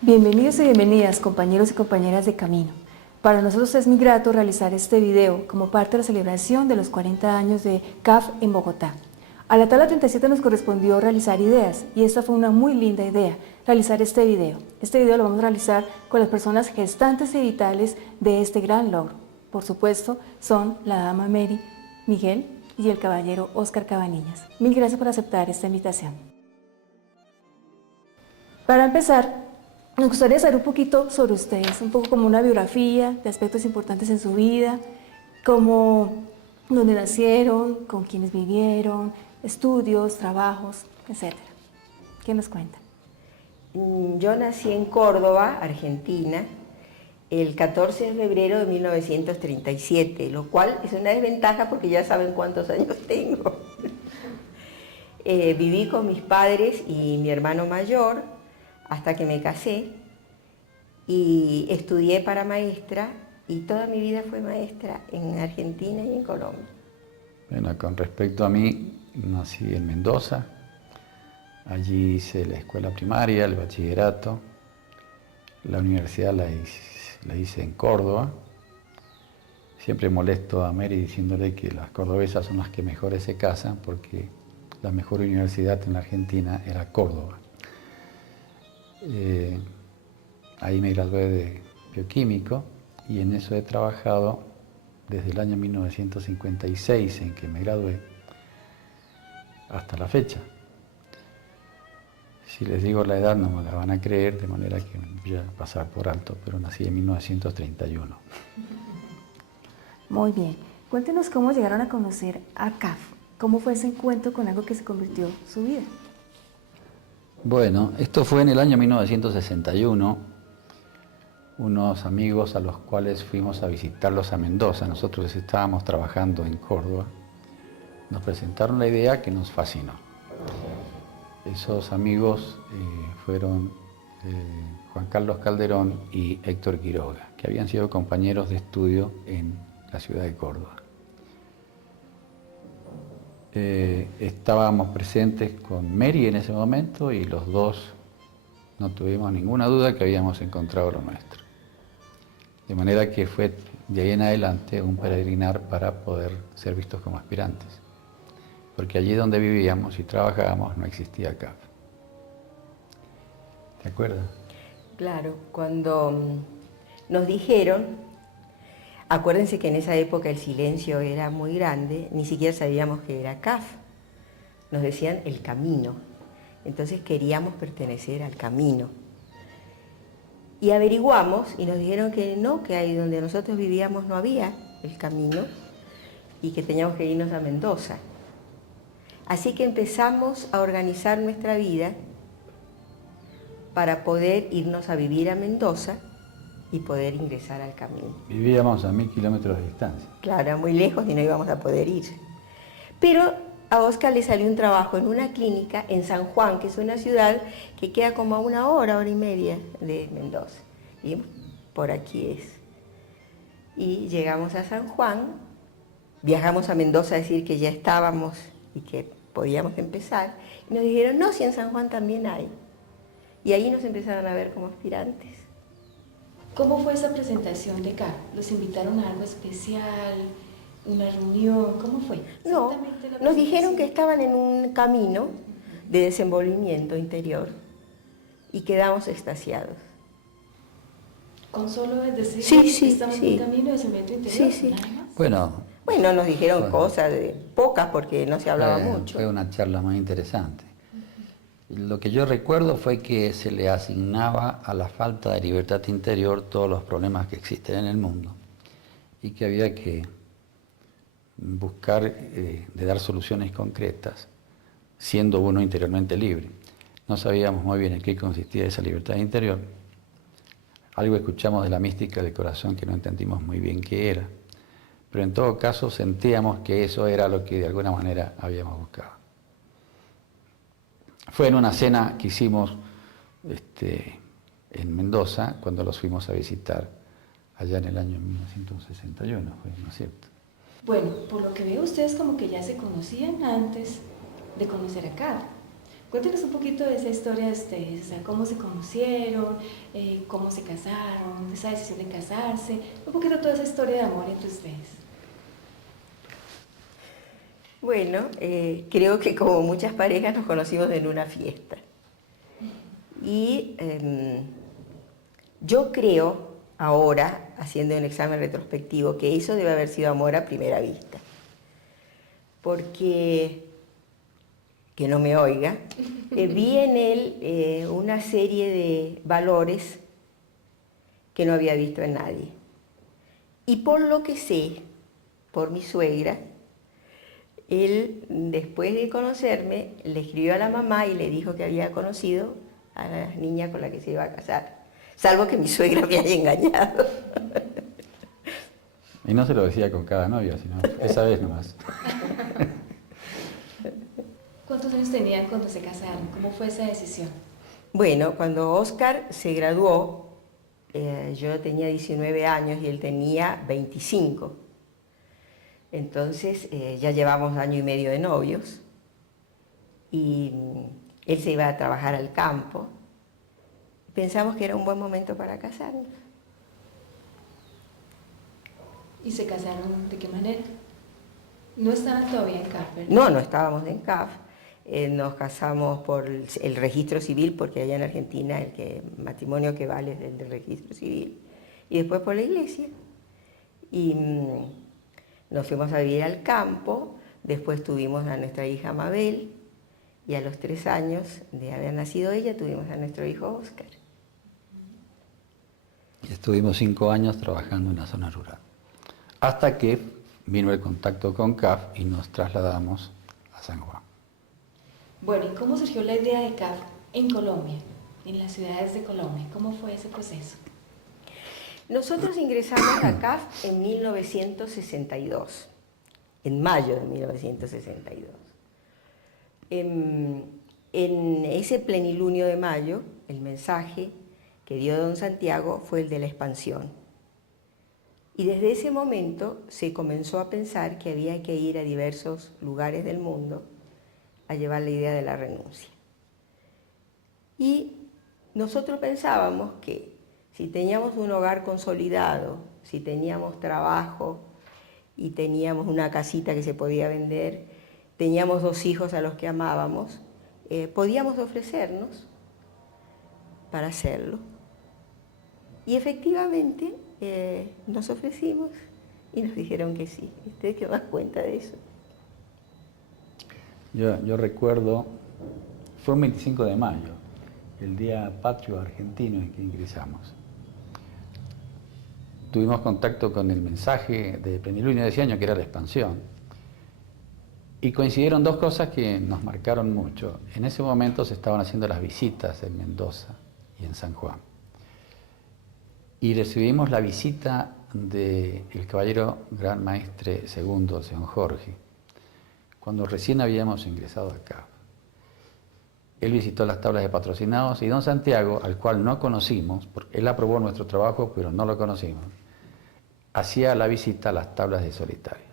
Bienvenidos y bienvenidas, compañeros y compañeras de Camino. Para nosotros es muy grato realizar este video como parte de la celebración de los 40 años de CAF en Bogotá. A la tabla 37 nos correspondió realizar ideas y esta fue una muy linda idea, realizar este video. Este video lo vamos a realizar con las personas gestantes y vitales de este gran logro. Por supuesto, son la dama Mary, Miguel y el caballero Óscar Cabanillas. Mil gracias por aceptar esta invitación. Para empezar, nos gustaría saber un poquito sobre ustedes, un poco como una biografía de aspectos importantes en su vida, como dónde nacieron, con quiénes vivieron, estudios, trabajos, etc. ¿Qué nos cuentan? Yo nací en Córdoba, Argentina, el 14 de febrero de 1937, lo cual es una desventaja porque ya saben cuántos años tengo. Viví con mis padres y mi hermano mayor hasta que me casé y estudié para maestra y toda mi vida fue maestra en Argentina y en Colombia. Bueno, con respecto a mí, nací en Mendoza. Allí hice la escuela primaria, el bachillerato. La universidad la hice en Córdoba. Siempre molesto a Mary diciéndole que las cordobesas son las que mejores se casan porque la mejor universidad en la Argentina era Córdoba. Ahí me gradué de bioquímico y en eso he trabajado desde el año 1956 en que me gradué hasta la fecha. Si les digo la edad no me la van a creer, de manera que voy a pasar por alto, pero nací en 1931. Muy bien. Cuéntenos cómo llegaron a conocer a CAF. ¿Cómo fue ese encuentro con algo que se convirtió en su vida? Bueno, esto fue en el año 1961. Unos amigos a los cuales fuimos a visitarlos a Mendoza, nosotros estábamos trabajando en Córdoba, nos presentaron la idea que nos fascinó. Esos amigos fueron Juan Carlos Calderón y Héctor Quiroga, que habían sido compañeros de estudio en la ciudad de Córdoba. Estábamos presentes con Mary en ese momento y los dos no tuvimos ninguna duda que habíamos encontrado lo nuestro. De manera que fue de ahí en adelante un peregrinar para poder ser vistos como aspirantes. Porque allí donde vivíamos y trabajábamos no existía CAF. ¿Te acuerdas? Claro, cuando nos dijeron, acuérdense que en esa época el silencio era muy grande, ni siquiera sabíamos que era CAF. Nos decían el camino, entonces queríamos pertenecer al camino. Y averiguamos y nos dijeron que no, que ahí donde nosotros vivíamos no había el camino y que teníamos que irnos a Mendoza. Así que empezamos a organizar nuestra vida para poder irnos a vivir a Mendoza y poder ingresar al camino. Vivíamos a 1000 kilómetros de distancia. Claro, era muy lejos y no íbamos a poder ir. Pero a Óscar le salió un trabajo en una clínica en San Juan, que es una ciudad que queda como a una hora y media de Mendoza. Y por aquí es. Y llegamos a San Juan, viajamos a Mendoza a decir que ya estábamos y que podíamos empezar. Y nos dijeron, no, si en San Juan también hay. Y ahí nos empezaron a ver como aspirantes. ¿Cómo fue esa presentación de CAF? ¿Los invitaron a algo especial? ¿Una reunión? ¿Cómo fue? No, nos dijeron que estaban en un camino de desenvolvimiento interior y quedamos extasiados. ¿Con solo decir Sí, que estaban en un sí. camino de desenvolvimiento interior? Sí, sí. ¿Nada más? Bueno, nos dijeron cosas pocas porque no se hablaba mucho. Fue una charla muy interesante. Lo que yo recuerdo fue que se le asignaba a la falta de libertad interior todos los problemas que existen en el mundo y que había que buscar de dar soluciones concretas, siendo uno interiormente libre. No sabíamos muy bien en qué consistía esa libertad interior. Algo escuchamos de la mística del corazón que no entendimos muy bien qué era, pero en todo caso sentíamos que eso era lo que de alguna manera habíamos buscado. Fue en una cena que hicimos en Mendoza, cuando los fuimos a visitar allá en el año 1961, ¿no es cierto? Bueno, por lo que veo ustedes como que ya se conocían antes de conocer a CAF. Cuéntenos un poquito de esa historia de ustedes, o sea, cómo se conocieron, cómo se casaron, esa decisión de casarse, un poquito toda esa historia de amor entre ustedes. Bueno, creo que como muchas parejas nos conocimos en una fiesta. Y yo creo ahora, haciendo un examen retrospectivo, que eso debe haber sido amor a primera vista. Porque, que no me oiga, vi en él una serie de valores que no había visto en nadie. Y por lo que sé, por mi suegra, él, después de conocerme, le escribió a la mamá y le dijo que había conocido a la niña con la que se iba a casar. Salvo que mi suegra me haya engañado. Y no se lo decía con cada novia, sino esa vez nomás. ¿Cuántos años tenían cuando se casaron? ¿Cómo fue esa decisión? Bueno, cuando Oscar se graduó, yo tenía 19 años y él tenía 25. Entonces ya llevamos año y medio de novios y él se iba a trabajar al campo. Pensamos que era un buen momento para casarnos. ¿Y se casaron de qué manera? ¿No estaban todavía en CAF, verdad? No, no estábamos en CAF. Nos casamos por el registro civil, porque allá en Argentina el matrimonio que vale es el del registro civil. Y después por la iglesia. Y nos fuimos a vivir al campo. Después tuvimos a nuestra hija Mabel. Y a los 3 años de haber nacido ella, tuvimos a nuestro hijo Oscar. Y estuvimos 5 años trabajando en la zona rural. Hasta que vino el contacto con CAF y nos trasladamos a San Juan. Bueno, ¿y cómo surgió la idea de CAF en Colombia, en las ciudades de Colombia? ¿Cómo fue ese proceso? Nosotros ingresamos a CAF en 1962, en mayo de 1962. En ese plenilunio de mayo, el mensaje que dio don Santiago fue el de la expansión. Y desde ese momento se comenzó a pensar que había que ir a diversos lugares del mundo a llevar la idea de la renuncia. Y nosotros pensábamos que si teníamos un hogar consolidado, si teníamos trabajo y teníamos una casita que se podía vender, teníamos 2 hijos a los que amábamos, podíamos ofrecernos para hacerlo. Y efectivamente nos ofrecimos y nos dijeron que sí. ¿Ustedes qué dan cuenta de eso? Yo recuerdo, fue un 25 de mayo, el Día Patrio Argentino en que ingresamos. Tuvimos contacto con el mensaje de plenilunio de ese año, que era la expansión, y coincidieron 2 cosas que nos marcaron mucho. En ese momento se estaban haciendo las visitas en Mendoza y en San Juan. Y recibimos la visita del caballero Gran Maestre Segundo, Señor Jorge, cuando recién habíamos ingresado acá. Él visitó las tablas de patrocinados y don Santiago, al cual no conocimos, porque él aprobó nuestro trabajo, pero no lo conocimos, hacía la visita a las tablas de solitarios,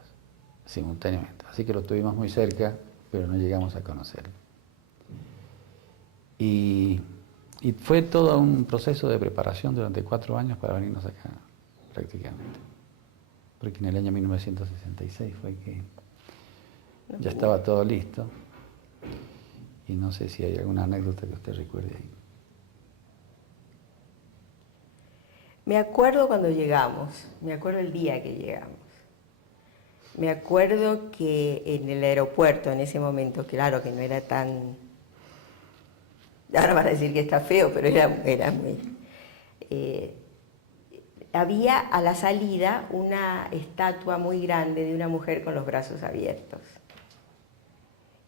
simultáneamente. Así que lo tuvimos muy cerca, pero no llegamos a conocerlo. Y fue todo un proceso de preparación durante 4 años para venirnos acá, prácticamente. Porque en el año 1966 fue que ya estaba todo listo. Y no sé si hay alguna anécdota que usted recuerde ahí. Me acuerdo cuando llegamos, me acuerdo el día que llegamos. Me acuerdo que en el aeropuerto en ese momento, claro que no era tan... Ahora van a decir que está feo, pero era muy... había a la salida una estatua muy grande de una mujer con los brazos abiertos.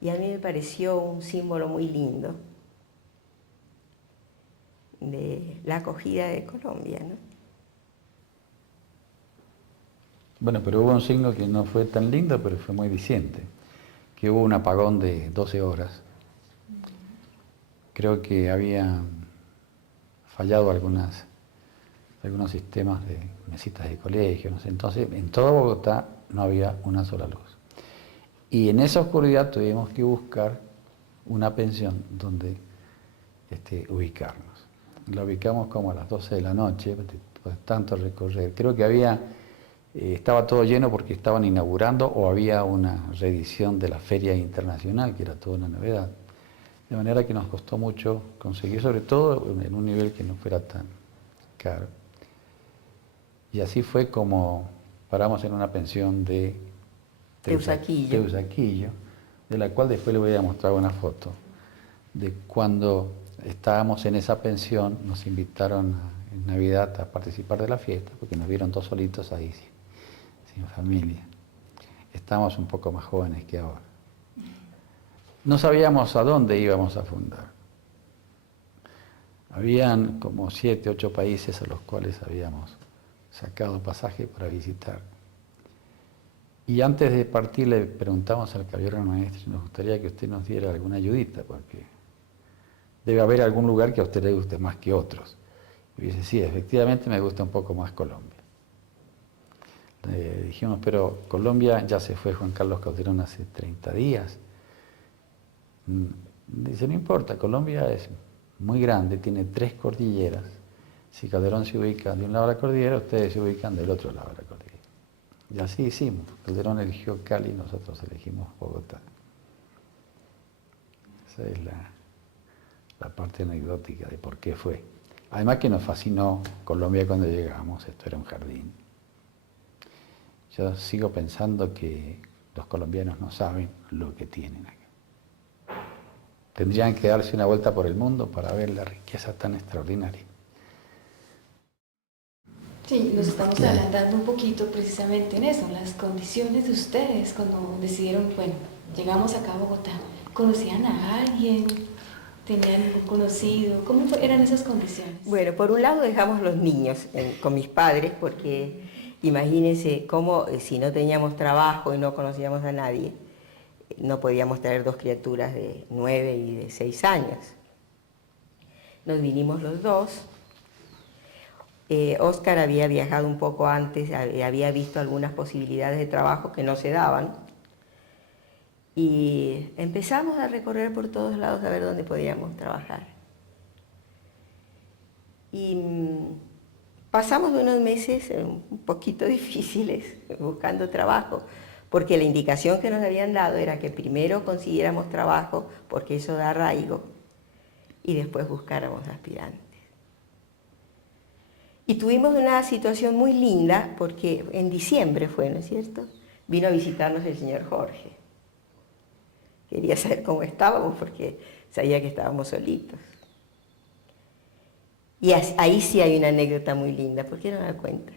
Y a mí me pareció un símbolo muy lindo de la acogida de Colombia, ¿no? Bueno, pero hubo un signo que no fue tan lindo, pero fue muy diciente, que hubo un apagón de 12 horas. Creo que había fallado algunos sistemas de mesitas de colegio, no sé. Entonces en toda Bogotá no había una sola luz. Y en esa oscuridad tuvimos que buscar una pensión donde ubicarnos. La ubicamos como a las 12 de la noche, después de tanto recorrer. Creo que estaba todo lleno porque estaban inaugurando o había una reedición de la Feria Internacional, que era toda una novedad. De manera que nos costó mucho conseguir, sobre todo en un nivel que no fuera tan caro. Y así fue como paramos en una pensión de Teusaquillo, de la cual después le voy a mostrar una foto, de cuando estábamos en esa pensión, nos invitaron en Navidad a participar de la fiesta, porque nos vieron todos solitos ahí, sin familia. Estábamos un poco más jóvenes que ahora. No sabíamos a dónde íbamos a fundar. Habían como 7, 8 países a los cuales habíamos sacado pasaje para visitar. Y antes de partir le preguntamos al caballero maestro si nos gustaría que usted nos diera alguna ayudita, porque debe haber algún lugar que a usted le guste más que otros. Y dice, sí, efectivamente me gusta un poco más Colombia. Le dijimos, pero Colombia ya se fue Juan Carlos Calderón hace 30 días. Dice, no importa, Colombia es muy grande, tiene 3 cordilleras. Si Calderón se ubica de un lado de la cordillera, ustedes se ubican del otro lado de la cordillera. Y así hicimos. Calderón eligió Cali, nosotros elegimos Bogotá. Esa es la parte anecdótica de por qué fue. Además que nos fascinó Colombia cuando llegamos, esto era un jardín. Yo sigo pensando que los colombianos no saben lo que tienen acá. Tendrían que darse una vuelta por el mundo para ver la riqueza tan extraordinaria. Sí, nos estamos adelantando un poquito precisamente en eso, en las condiciones de ustedes cuando decidieron, bueno, llegamos acá a Bogotá. ¿Conocían a alguien? ¿Tenían un conocido? ¿Cómo eran esas condiciones? Bueno, por un lado dejamos los niños con mis padres, porque imagínense cómo si no teníamos trabajo y no conocíamos a nadie, no podíamos traer 2 criaturas de 9 y de 6 años. Nos vinimos los dos. Óscar había viajado un poco antes, había visto algunas posibilidades de trabajo que no se daban. Y empezamos a recorrer por todos lados a ver dónde podíamos trabajar. Y pasamos unos meses un poquito difíciles buscando trabajo, porque la indicación que nos habían dado era que primero consiguiéramos trabajo, porque eso da arraigo, y después buscáramos aspirantes. Y tuvimos una situación muy linda, porque en diciembre fue, ¿no es cierto? Vino a visitarnos el señor Jorge. Quería saber cómo estábamos, porque sabía que estábamos solitos. Y ahí sí hay una anécdota muy linda, ¿por qué no me la cuenta?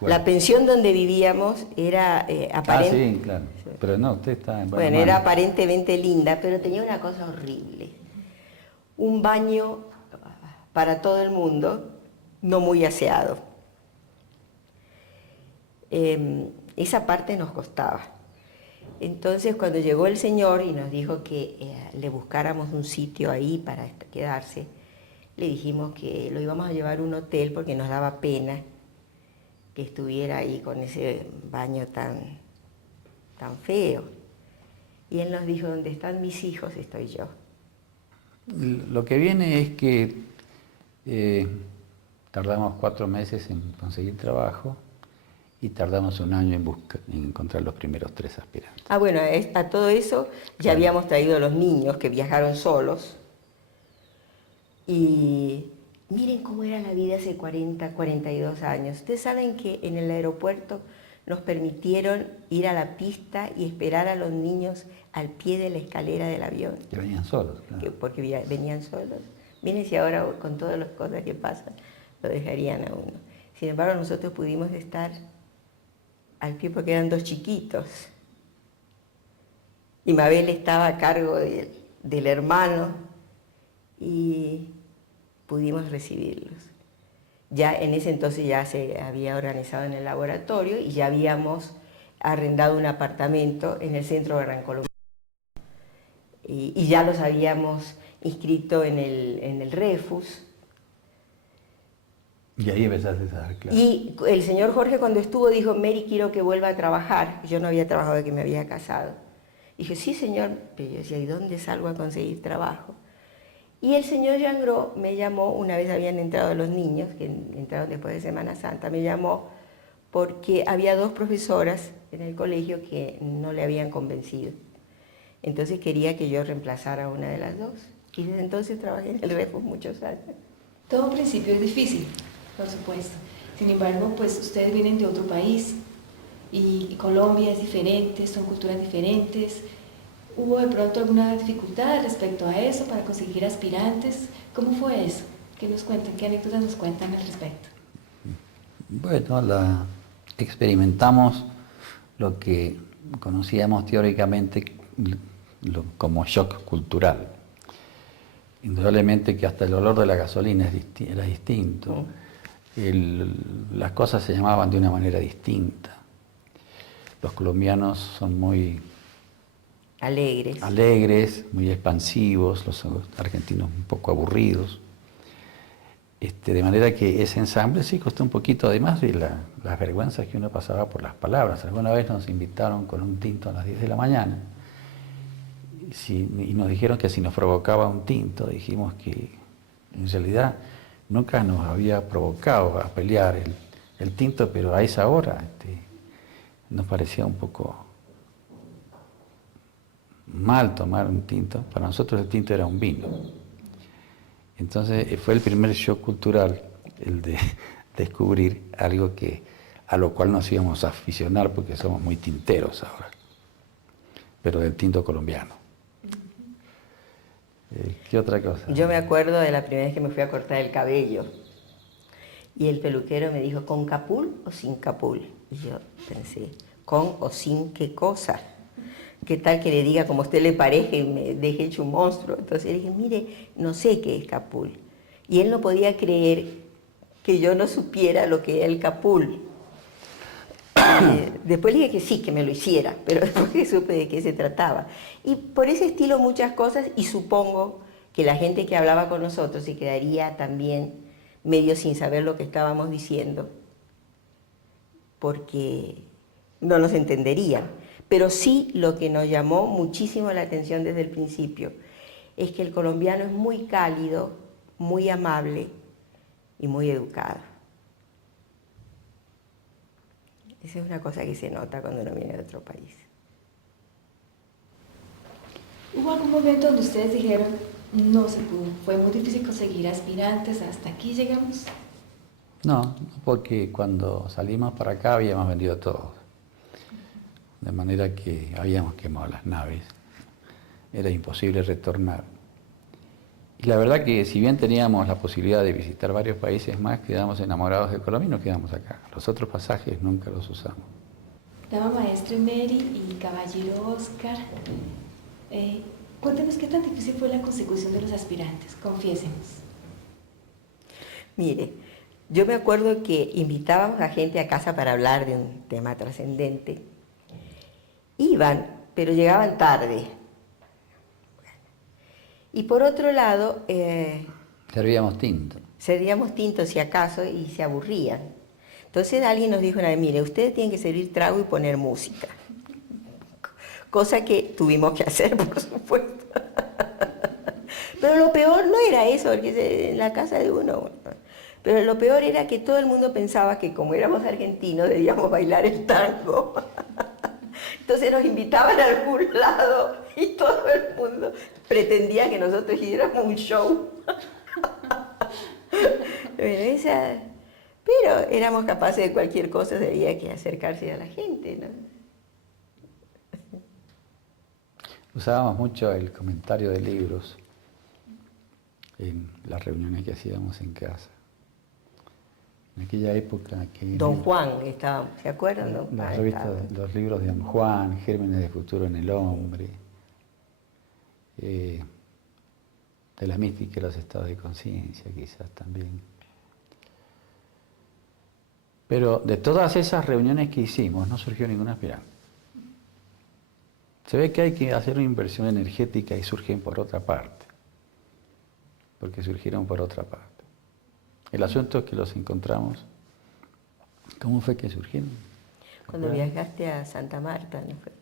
Bueno. La pensión donde vivíamos era aparente. Sí, claro. Pero no, usted está en buena Bueno, mano. era aparentemente linda, pero tenía una cosa horrible. Un baño para todo el mundo, no muy aseado. Esa parte nos costaba. Entonces, cuando llegó el señor y nos dijo que le buscáramos un sitio ahí para quedarse, le dijimos que lo íbamos a llevar a un hotel porque nos daba pena que estuviera ahí con ese baño tan feo. Y él nos dijo, donde están mis hijos estoy yo. Lo que viene es que tardamos 4 meses en conseguir trabajo y tardamos 1 año en encontrar los primeros 3 aspirantes. Ah, bueno, a todo eso ya habíamos traído a los niños que viajaron solos. Y miren cómo era la vida hace 40, 42 años. Ustedes saben que en el aeropuerto nos permitieron ir a la pista y esperar a los niños al pie de la escalera del avión. Que venían solos, claro. Porque venían solos. Miren si ahora con todas las cosas que pasan lo dejarían a uno. Sin embargo, nosotros pudimos estar al pie porque eran 2 chiquitos. Y Mabel estaba a cargo del hermano y pudimos recibirlos. Ya en ese entonces ya se había organizado en el laboratorio y ya habíamos arrendado un apartamento en el centro de Gran Colombia. Y ya los habíamos inscrito en el Refus. Y ahí empezaste a dar clases. Y el señor Jorge cuando estuvo dijo, Mary, quiero que vuelva a trabajar. Yo no había trabajado desde que me había casado. Y dije, sí señor, pero yo decía, ¿y dónde salgo a conseguir trabajo? Y el señor Yangro me llamó, una vez habían entrado los niños, que entraron después de Semana Santa, me llamó porque había 2 profesoras en el colegio que no le habían convencido. Entonces quería que yo reemplazara a una de las 2. Y desde entonces trabajé en el Refus muchos años. Todo principio es difícil, por supuesto. Sin embargo, pues ustedes vienen de otro país y Colombia es diferente, son culturas diferentes. ¿Hubo de pronto alguna dificultad respecto a eso para conseguir aspirantes? ¿Cómo fue eso? ¿Qué nos cuentan? ¿Qué anécdotas nos cuentan al respecto? Bueno, experimentamos lo que conocíamos teóricamente como shock cultural. Indudablemente que hasta el olor de la gasolina era distinto. Las cosas se llamaban de una manera distinta. Los colombianos son muy alegres, muy expansivos, los argentinos un poco aburridos. De manera que ese ensamble sí costó un poquito, además de las vergüenzas que uno pasaba por las palabras. Alguna vez nos invitaron con un tinto a las 10 de la mañana y nos dijeron que si nos provocaba un tinto, dijimos que en realidad nunca nos había provocado a pelear el tinto, pero a esa hora nos parecía un poco mal tomar un tinto. Para nosotros el tinto era un vino. Entonces fue el primer shock cultural, el de descubrir algo a lo cual nos íbamos a aficionar porque somos muy tinteros ahora, pero del tinto colombiano. ¿Qué otra cosa? Yo me acuerdo de la primera vez que me fui a cortar el cabello y el peluquero me dijo, ¿con capul o sin capul? Y yo pensé, ¿con o sin qué cosa? ¿Qué tal que le diga como a usted le parezca y me deje hecho un monstruo? Entonces le dije, mire, no sé qué es capul. Y él no podía creer que yo no supiera lo que era el capul. Después le dije que sí, que me lo hiciera, pero después supe de qué se trataba. Y por ese estilo muchas cosas, y supongo que la gente que hablaba con nosotros se quedaría también medio sin saber lo que estábamos diciendo, porque no nos entenderían. Pero sí lo que nos llamó muchísimo la atención desde el principio es que el colombiano es muy cálido, muy amable y muy educado. Esa es una cosa que se nota cuando uno viene de otro país. ¿Hubo algún momento donde ustedes dijeron, no se pudo, fue muy difícil conseguir aspirantes, hasta aquí llegamos? No, porque cuando salimos para acá habíamos vendido todo. De manera que habíamos quemado las naves, era imposible retornar. Y la verdad que si bien teníamos la posibilidad de visitar varios países más, quedamos enamorados de Colombia y nos quedamos acá. Los otros pasajes nunca los usamos. Dama maestre Mary y caballero Oscar, cuéntenos qué tan difícil fue la consecución de los aspirantes, confiésenos. Mire, yo me acuerdo que invitábamos a gente a casa para hablar de un tema trascendente. Iban, pero llegaban tarde. Y por otro lado, Servíamos tinto. servíamos tinto si acaso y se aburrían. Entonces alguien nos dijo, mire, ustedes tienen que servir trago y poner música. Cosa que tuvimos que hacer, por supuesto. Pero lo peor no era eso, porque en la casa de uno... Pero lo peor era que todo el mundo pensaba que como éramos argentinos debíamos bailar el tango. Entonces nos invitaban a algún lado y todo el mundo pretendía que nosotros hiciéramos un show. Pero éramos capaces de cualquier cosa, había que acercarse a la gente, ¿no? Usábamos mucho el comentario de libros en las reuniones que hacíamos en casa. En aquella época que... Don Juan estaba, ¿se acuerdan? Los libros de Don Juan, Gérmenes de Futuro en el Hombre, de la mística y los estados de conciencia quizás también. Pero de todas esas reuniones que hicimos no surgió ningún aspirante. Se ve que hay que hacer una inversión energética y surgen por otra parte, porque surgieron por otra parte. El asunto es que los encontramos. ¿Cómo fue que surgieron? Cuando viajaste a Santa Marta, ¿no fue?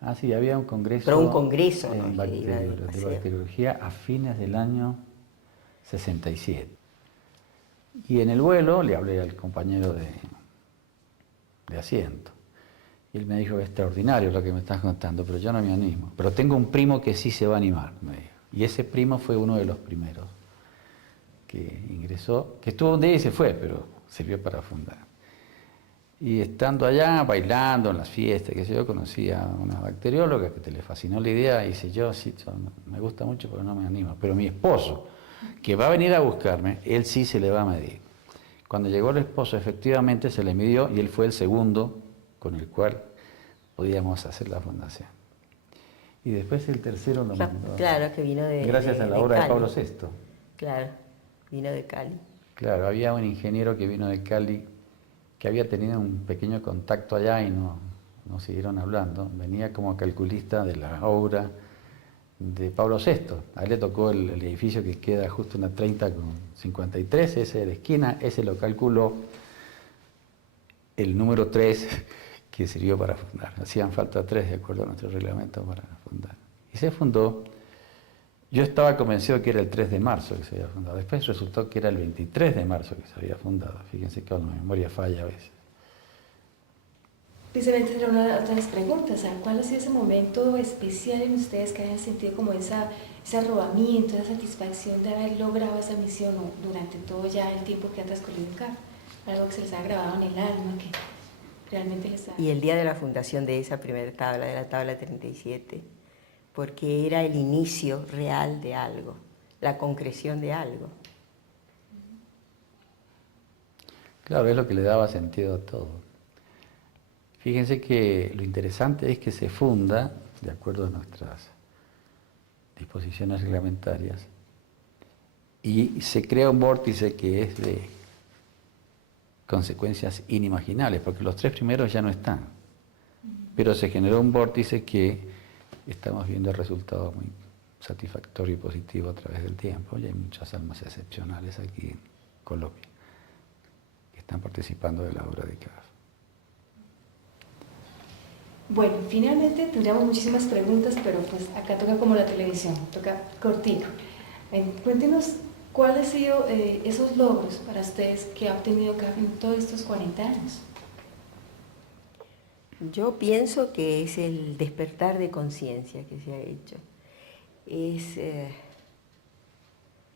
Ah, sí, había un congreso, Pero un congreso, en ¿no? Que iba de de paseo. bacteriología a fines del año 67. Y en el vuelo le hablé al compañero de asiento. Y él me dijo, extraordinario lo que me estás contando, pero yo no me animo. Pero tengo un primo que sí se va a animar, me dijo. Y ese primo fue uno de los primeros que ingresó, que estuvo un día y se fue, pero sirvió para fundar. Y estando allá, bailando en las fiestas, que yo conocía a una bacterióloga que le fascinó la idea, y dice, me gusta mucho, pero no me animo. Pero mi esposo, que va a venir a buscarme, él sí se le va a medir. Cuando llegó el esposo, efectivamente se le midió y él fue el segundo con el cual podíamos hacer la fundación. Y después el tercero lo mandó. Claro, que vino gracias a la obra de Cali. Pablo VI. Claro, vino de Cali. Claro, había un ingeniero que vino de Cali que había tenido un pequeño contacto allá y no siguieron hablando. Venía como calculista de la obra de Pablo VI. A él le tocó el edificio que queda justo en la 30 con 53, ese de la esquina, ese lo calculó el número 3 que sirvió para fundar. Hacían falta 3 de acuerdo a nuestro reglamento para fundar. Y se fundó. Yo estaba convencido que era el 3 de marzo que se había fundado. Después resultó que era el 23 de marzo que se había fundado. Fíjense que la memoria falla a veces. Precisamente era una de las preguntas, ¿cuál ha sido ese momento especial en ustedes que hayan sentido como ese arrobamiento, esa satisfacción de haber logrado esa misión durante todo ya el tiempo que ha transcurrido en CAF? Algo que se les ha grabado en el alma, que realmente les ha... Y el día de la fundación de esa primera tabla, de la tabla 37, porque era el inicio real de algo, la concreción de algo. Claro, es lo que le daba sentido a todo. Fíjense que lo interesante es que se funda, de acuerdo a nuestras disposiciones reglamentarias, y se crea un vórtice que es de consecuencias inimaginables, porque los 3 primeros ya no están. Pero se generó un vórtice que estamos viendo resultados muy satisfactorios y positivos a través del tiempo, y hay muchas almas excepcionales aquí en Colombia que están participando de la obra de CAF. Bueno, finalmente tendríamos muchísimas preguntas, pero pues acá toca como la televisión, toca cortico. Cuéntenos cuáles han sido esos logros para ustedes que ha obtenido CAF en todos estos 40 años. Yo pienso que es el despertar de conciencia que se ha hecho.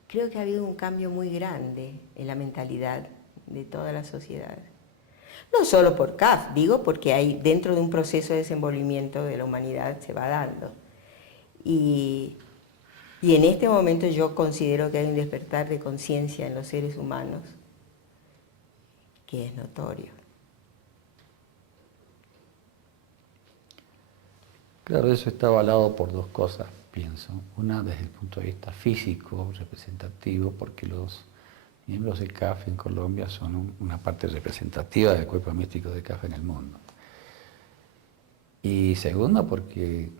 Creo que ha habido un cambio muy grande en la mentalidad de toda la sociedad. No solo por CAF, digo porque hay dentro de un proceso de desenvolvimiento de la humanidad se va dando. Y en este momento yo considero que hay un despertar de conciencia en los seres humanos que es notorio. Claro, eso está avalado por 2 cosas, pienso. Una desde el punto de vista físico, representativo, porque los miembros de CAF en Colombia son una parte representativa del cuerpo místico de CAF en el mundo. Y segundo, porque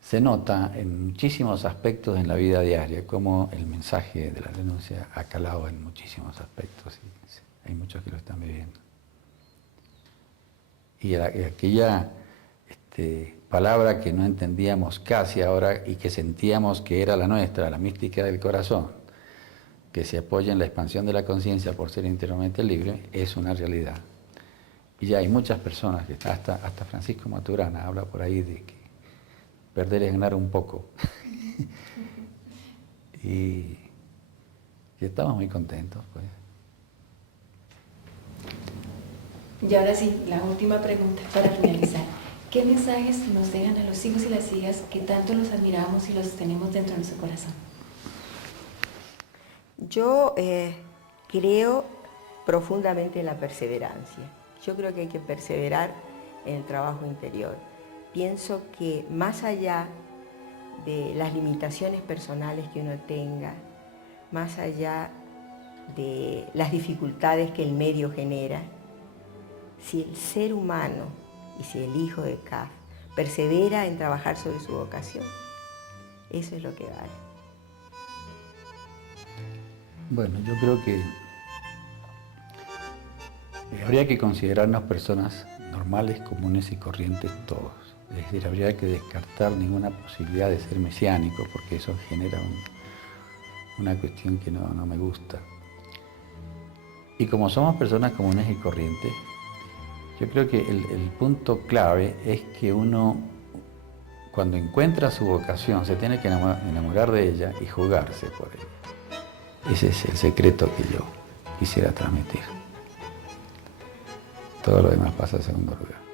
se nota en muchísimos aspectos en la vida diaria cómo el mensaje de la renuncia ha calado en muchísimos aspectos y hay muchos que lo están viviendo. Y aquella palabra que no entendíamos casi ahora y que sentíamos que era la nuestra, la mística del corazón, que se apoya en la expansión de la conciencia por ser interiormente libre, es una realidad. Y ya hay muchas personas, que hasta Francisco Maturana habla por ahí de que perder es ganar un poco. y estamos muy contentos, pues. Y ahora sí, la última pregunta para finalizar. ¿Qué mensajes nos dejan a los hijos y las hijas que tanto los admiramos y los tenemos dentro de nuestro corazón? Yo creo profundamente en la perseverancia. Yo creo que hay que perseverar en el trabajo interior. Pienso que más allá de las limitaciones personales que uno tenga, más allá de las dificultades que el medio genera, si el ser humano y si el hijo de CAF persevera en trabajar sobre su vocación, eso es lo que vale. Bueno, yo creo que habría que considerarnos personas normales, comunes y corrientes todos. Es decir, habría que descartar ninguna posibilidad de ser mesiánico, porque eso genera una cuestión que no me gusta. Y como somos personas comunes y corrientes, yo creo que el punto clave es que uno, cuando encuentra su vocación, se tiene que enamorar de ella y jugarse por ella. Ese es el secreto que yo quisiera transmitir. Todo lo demás pasa a segundo lugar.